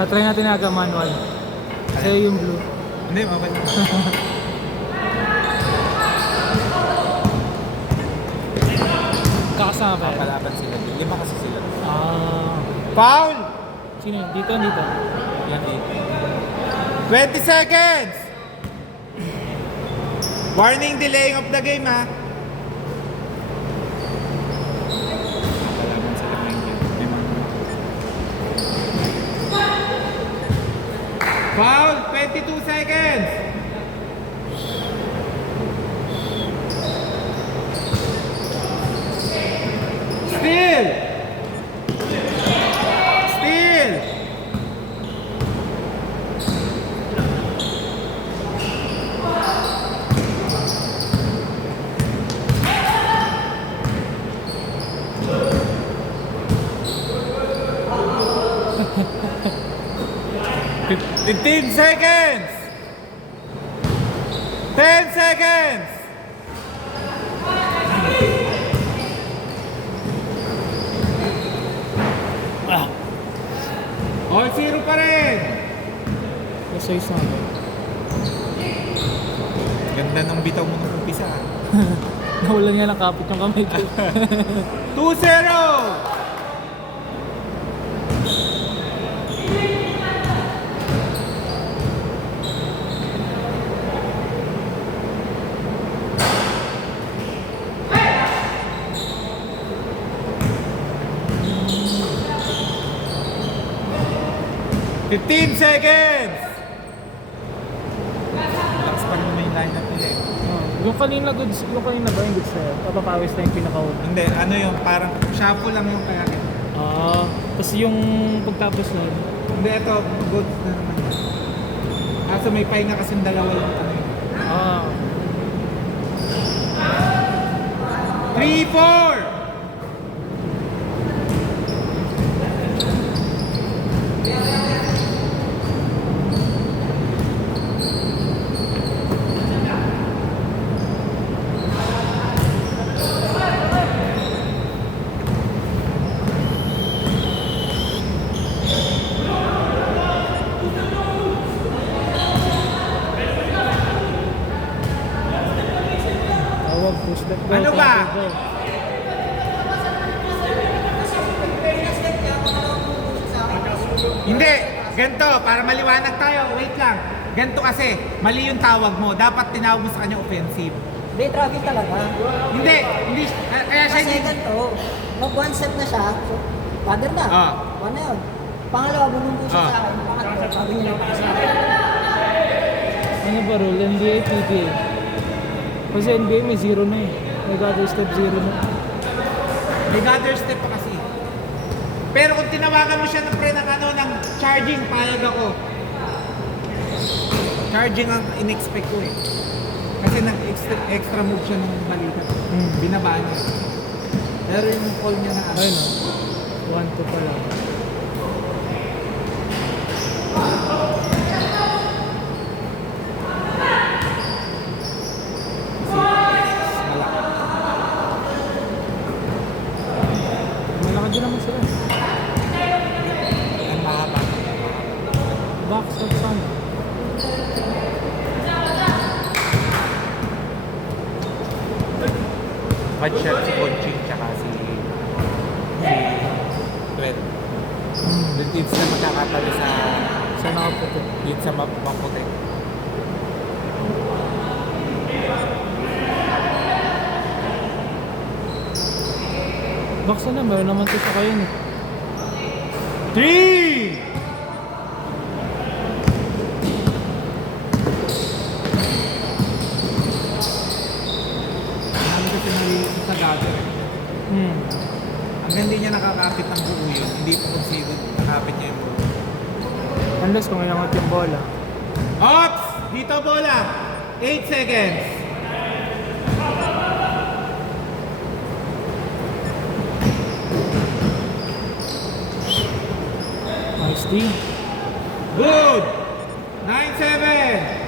Try natin na agad manual. Sa'yo yung blue. Hindi, okay. Kakasama ba? Papalaban sila. Lima kasi sila. Foul! Sino yun? Dito, dito. Yan dito. 20 seconds! Warning, delaying of the game, ha? Papalaban sila ngayon. Foul! 22 seconds! Steal! Steal! Fifteen seconds! 10 seconds! All zero pa rin! Nasa isa na. Ganda ng bitaw mo nung umpisa. Nawalan niya ng kapit yung kamay ko. 2-0! Fifteen seconds! Lakas pa naman yung line up nila eh. Yung kanina goods, yung kanina ba yung goods na yun? Papapawis na yung pinaka-una. Hindi, ano yung parang shuffle lang yung kaya. Tapos yung pagtapos na yun. Hindi, ito, goods na naman. Kaso may pahinga kasing dalawa yung ano yun. 3-4! Tawag, push back. Ano ba? Hindi, ganito, para maliwanag tayo, wait lang. Ganito kasi, mali yung tawag mo. Dapat tinawag mo sa kanya offensive. Hindi, traffic talaga. Hindi, kaya siya Kasi ganito, mag one set na siya, so, father na. One na yun. Pangalawa, bumunggo siya sa akin. Pangatlo, sabi niya lang sa akin. Ano ba rule? NBA, PBA? Kasi NBA may zero na eh. May gather step zero na. May gather step pa kasi. Pero kung tinawagan mo siya ng pre ng ano, ng charging, payag ako. Charging ang in-expect ko eh. Kasi nag-extra move siya ng balikat. Binabaan niya. Pero yung call niya na Ayun o. 1-2 pa lang. Malaki din naman sila. ang mahaba. Box of sun. Bad shot si Bonching tsaka si Twet. Dito sila magkakatalo sa nakaputi. Dito sa maputi. Box na, meron naman ito sa kayo eh. 3! Marami kasi nalilito sa gather. Hanggang hindi niya nakakapit ng buo yun, hindi pa considered nakapit niya yung buo. Unless kung inangat yung bola. Ops! Dito bola! 8 seconds! Nice D. Good! 9-7!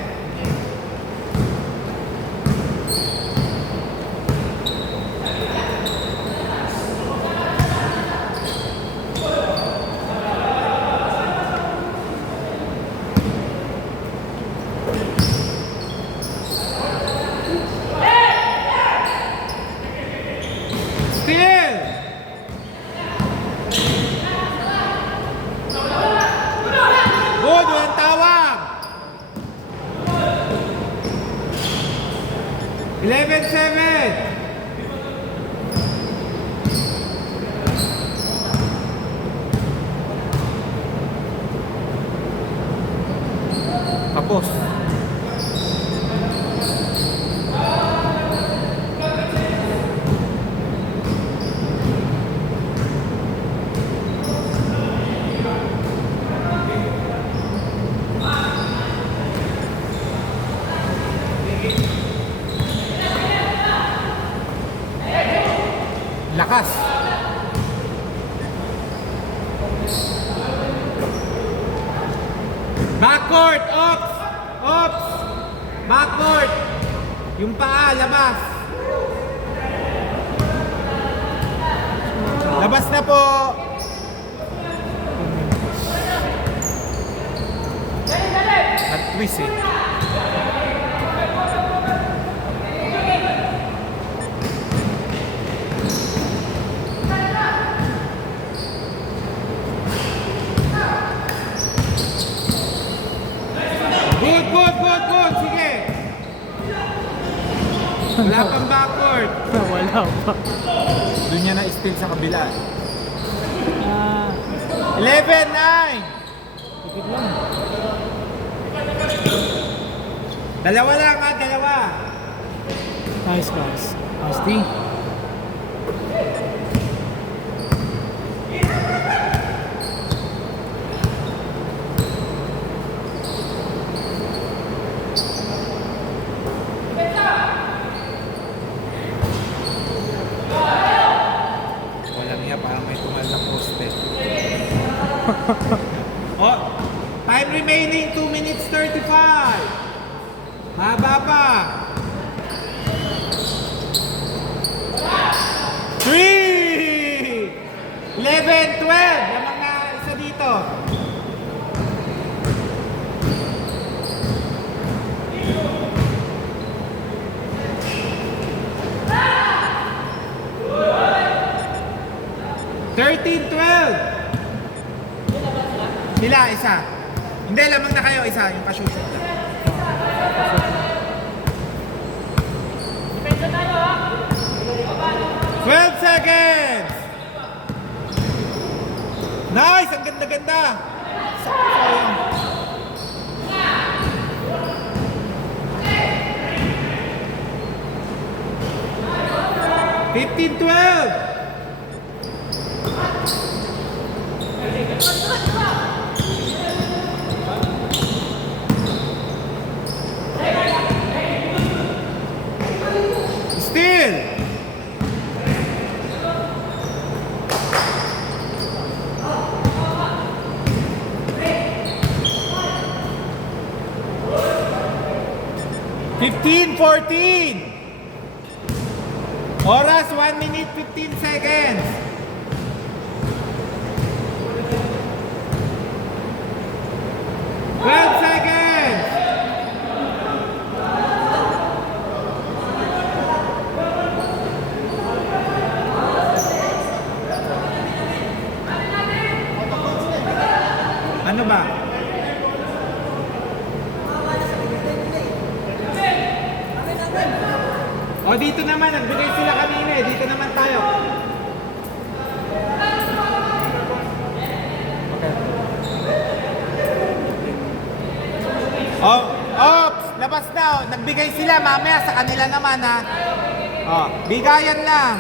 11-7. Tapos. Lakas. Backward, ops. Ops. Backward. Yung paa, labas. Labas na po. At twist eh. Good, good, good, good. Sige. Wala pang backward. Wala pa. Doon niya na-steal sa kabila. Ah, 11-9. ikot lang. Dalawa lang ha, dalawa. Nice guys. Nice D. Walang niya, parang may tumal na poste. Oh, time remaining 2 minutes 35. Haba pa. 3 11-12. Lamang na isa dito. Thirteen, 12. Sila, isa. Hindi, lamang na kayo, isa. Yung kasyusot na. Twelve seconds! Nice! Ang ganda-ganda! Sayang. 15-12. Still. Fifteen, 14. Oras 1 minute 15 seconds. Twelve seconds. Ano ba? O dito naman, nagbigay sila kanina eh. Dito naman tayo. Oh, ops! Labas na oh. Nagbigay sila, mamaya sa kanila naman ha. Oh, bigayan lang.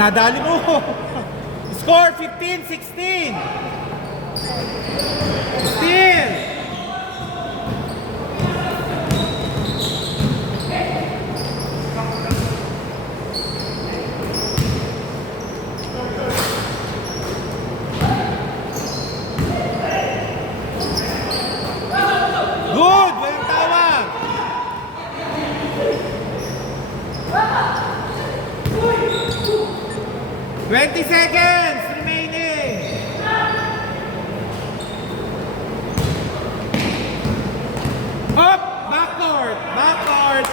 Nadali mo. Score 15-16. Steal. Good. Walang tawag. 20 seconds remaining. Up, backward, backward.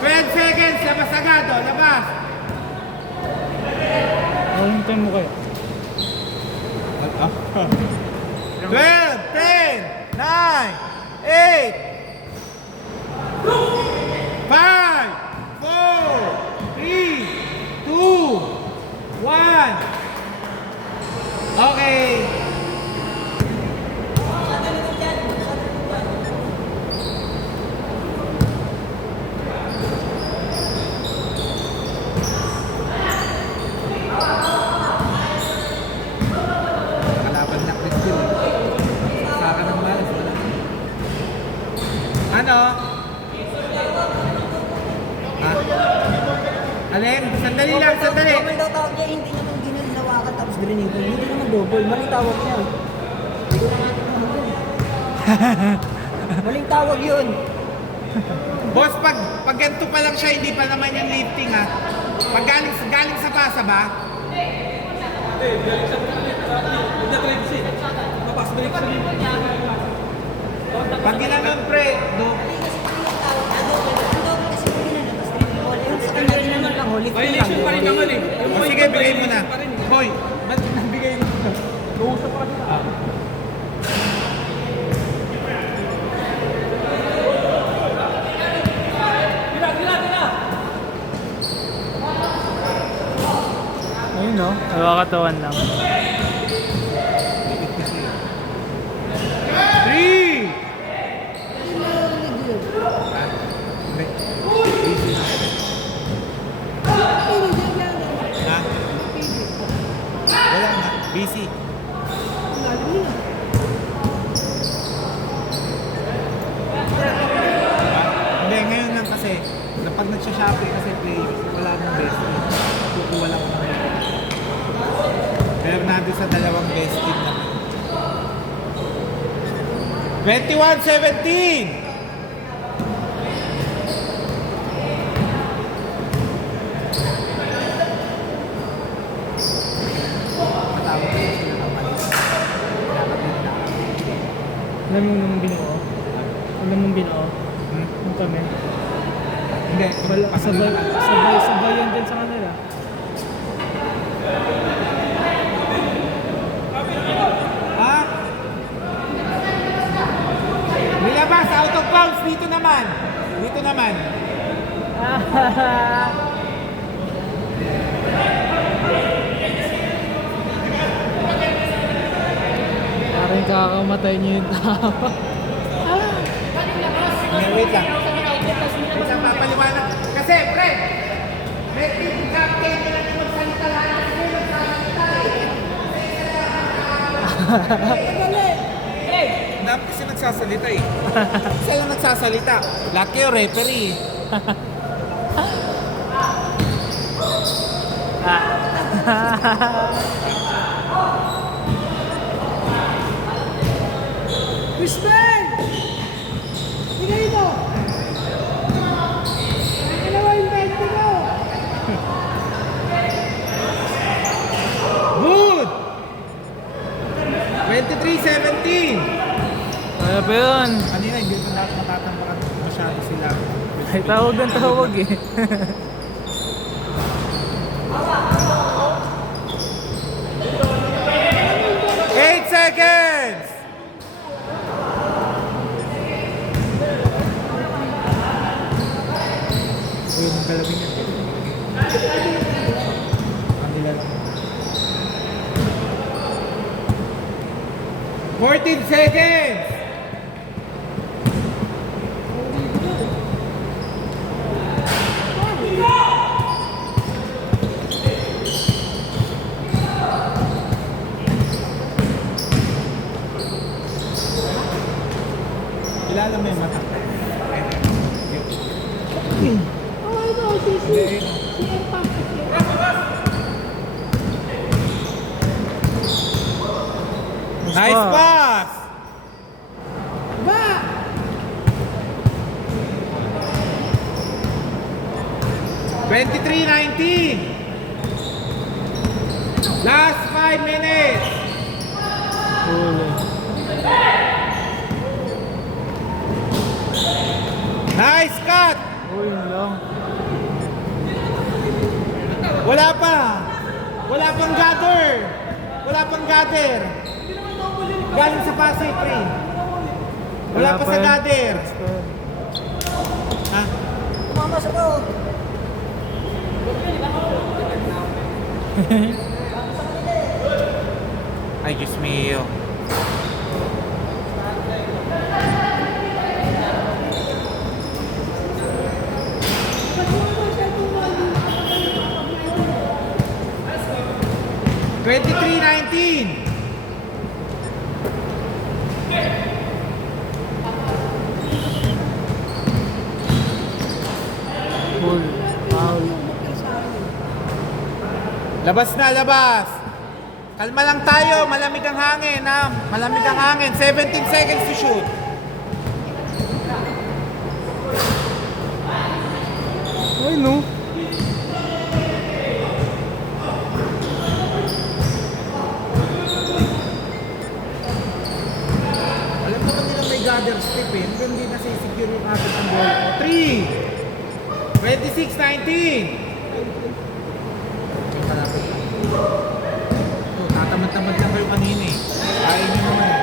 12 seconds, labas agad. o, labas. Hintayin mo kayo. 12, 10, 9, 8, 5, 4, 3, 2, 1. Okay. Kalaban na Crystal. Saka ng malas. Ano? Ha? Alin? Sandali lang, sandali. Double daw tawag niya, hindi naman ginalawakan tapos grenade. Hindi naman double, maling tawag niya. Hindi ko naman yun. Maling tawag yun. Boss, pag ganito pa lang siya, hindi pa naman yung lifting ha. Pag galing sa basa ba? Pag ginanon pre, do. Violation pa rin naman eh. O sige, bigay mo na. Hoy, ba't nabigay mo na? Uusap pa rin. Ayun no, nakakatawan lang. 3! Ha? Wala na. Busy. Hindi, ngayon lang kasi. Pag nagsha-shopping kasi play, wala nang best team. Kukuha lang ako ng pero nandun sa dalawang best team naman. 21-17! Alam mo nung binuo? Alam mong binuo? Yung kami? Hindi, Sabay yan din sa kanila. Ha? Nilabas, out of bounds, dito naman. Dito naman. Parang kakamatay niyo yung tao. Wait lang. Wait lang, papaliwanag. Kasi, pre, may team captain na lang magsalita lahat. Kasi magsalita eh. Dapat kasi nagsasalita eh. Sila nagsasalita. Lahat kayo referee eh. Crispin! Bigay mo! Dalawa yung 20 ko! Good! 23-17! Kaya pa yun. Kanina hindi ko matatampakan masyado sila. Ay, tawag ng tawag eh. 8 seconds! Uy, yung galawin niya. Kanila lang. 14 seconds! Kilala mo yung mata. Nice pass! Ba! 23-19! Last 5 minutes! Huli. Nice cut! Oh, yun lang. Wala pa. Wala pang gather. Wala pang gather. Galing sa Pasay, pre. Wala pa sa yun. gather. Ha? Tumama sa to. Ay, Diyos mio. $23.19. Full. Foul. Labas na, labas. Kalma lang tayo, malamig ang hangin, ha? Malamig ang hangin. 17 seconds to shoot. Ay, no. Alam naman nila may gather step eh. Hanggang hindi na secure yung agad ang ball. 3, 26-19. Oh, tatamad-tamad lang kayo kanina eh. Ayaw nyo naman eh.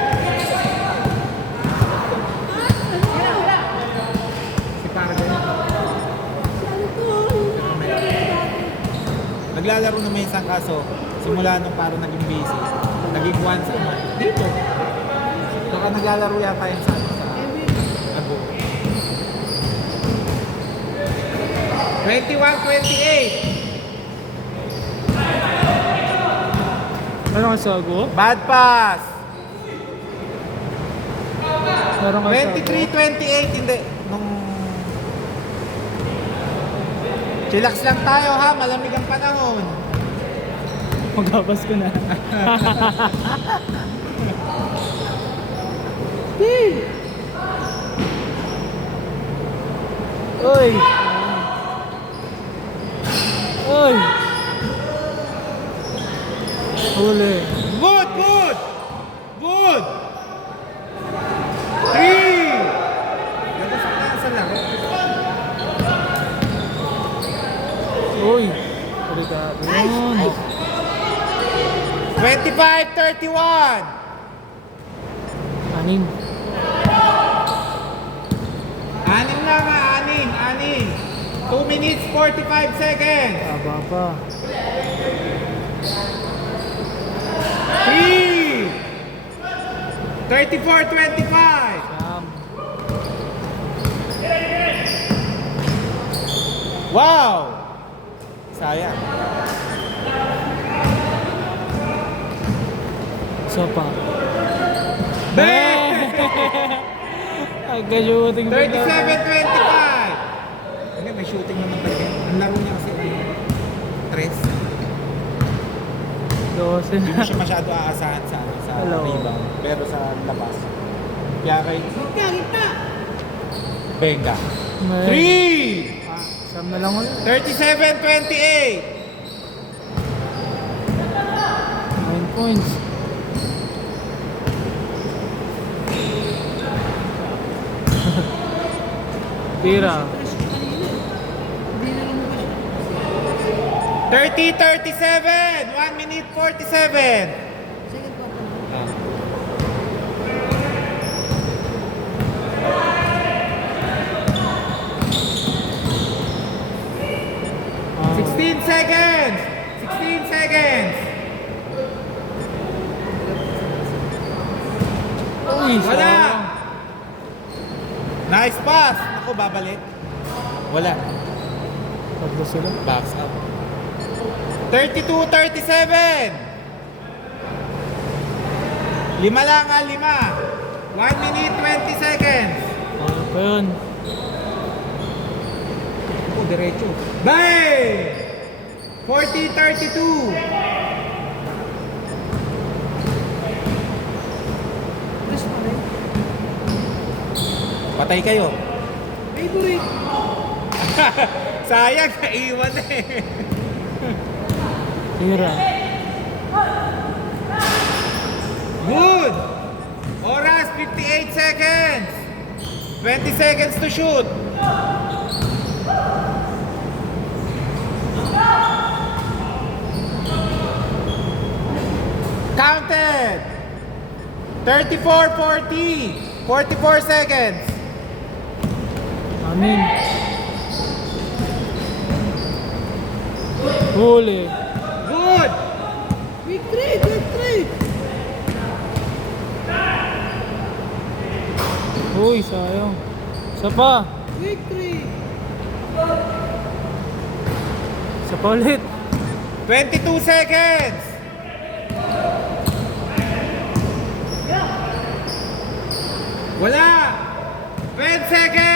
Si Parga yun. Naglalaro na may isang kaso. Simula nung parang naging busy. Naging once a month. Dito. Baka naglalaro yata yung sa Abo. 21-28. Meron ka sago? Bad pass. Meron ka sago? 23-28. Hindi. Nung... Chillax lang tayo ha. Malamig ang panahon. Magabas ko na. Oy! Oy! Huli. Good, good. Good. 3. Ganda sa laro. Uy! Delikado yun. 25-31. Anin. Anim na nga, anim. 2 minutes, 45 seconds. Aba pa. 3. 34-25. Siyam. Wow! Sayang. Isa pa. Bang! Agka-shooting. 37-25. Hindi, may shooting naman talaga. Ang laro niya kasi tres. 12 Hindi mo na. siya masyado aasahan sa Hello. rebound. Pero sa labas. Kaya kay... Benga. 3! Siyam na lang ulit. 37-28. 9 points. Tira. 30-37. 1 minute 47. Second quarter. Ah, 16 seconds. 16 seconds. Uy, Wala. sayang. Nice pass. Ako, babalik. Wala. Tatlo sila. Box out. 32-37. 5 lang ha, 5. 1 minute 20 seconds. Ano pa yun? Ako, diretso. Bang! 40-32. Patay kayo. Favorite. Sayang, naiwan eh. Tira. Good! Oras, 58 seconds. 20 seconds to shoot. 34-40. 44 seconds. Amin. Huli. Good. Victory! Victory! Uy, sayang. Isa pa. Victory! Isa pa ulit. 22 seconds. Wala. 10 seconds.